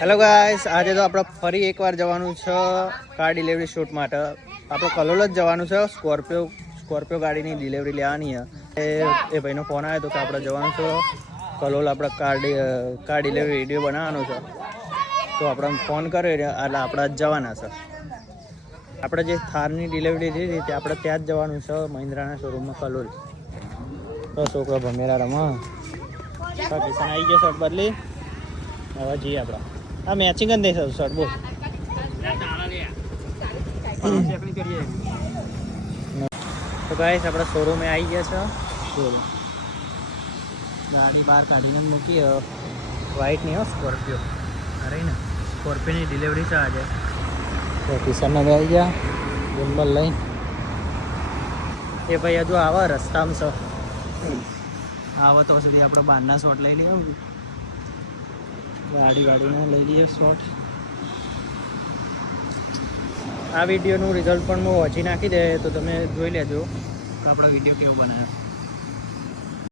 Hello guys, આજે તો આપણે ફરી એકવાર જવાનું છે કાર ડિલિવરી શૂટ માટે. આપણે કલોલ જ જવાનું છે. સ્કોર્પિયો ગાડીની ડિલિવરી લેવાની છે. એ ભાઈનો ફોન આવ્યો હતો કે આપણે જવાનું છે કલોલ. આપણે કાર ડિલિવરી વિડીયો બનાવવાનો છે, તો આપણે ફોન કર્યો એટલે આપણે જ જવાના છે. આપણે જે થારની ડિલિવરી લીધી તે આપણે ત્યાં જ જવાનું છે, મહિન્દ્રાના શોરૂમમાં કલોલ. તો છોકરો ભમેરા રમા કિશન આવી ગયો શર્ટ બદલી. હવે જઈએ આપણે. આ મેચિંગ જ નહીં થતું શર્ટ. બોલ તો ગાઈસ આપણે શોરૂમે આવી ગયા છે. ગાડી બહાર કાઢીને મૂકી. વ્હાઈટ નહીં હો, સ્કોર્પિયો. અરે ને સ્કોર્પિયોની ડિલિવરી છે આજે. તો કિશનને આવી ગયા ગુંબલ લઈને. એ ભાઈ હજુ આવા રસ્તામાં છે. આવો તો સુધી આપણે બહારના શોટ લઈ લઈએ. ગાડીને લઈ લઈએ શોટ. આ વિડીયોનું રિઝલ્ટ પણ હું વાંચી નાખી દે તો તમે જોઈ લેજો કે આપણો વિડીયો કેવો બનાવ્યો.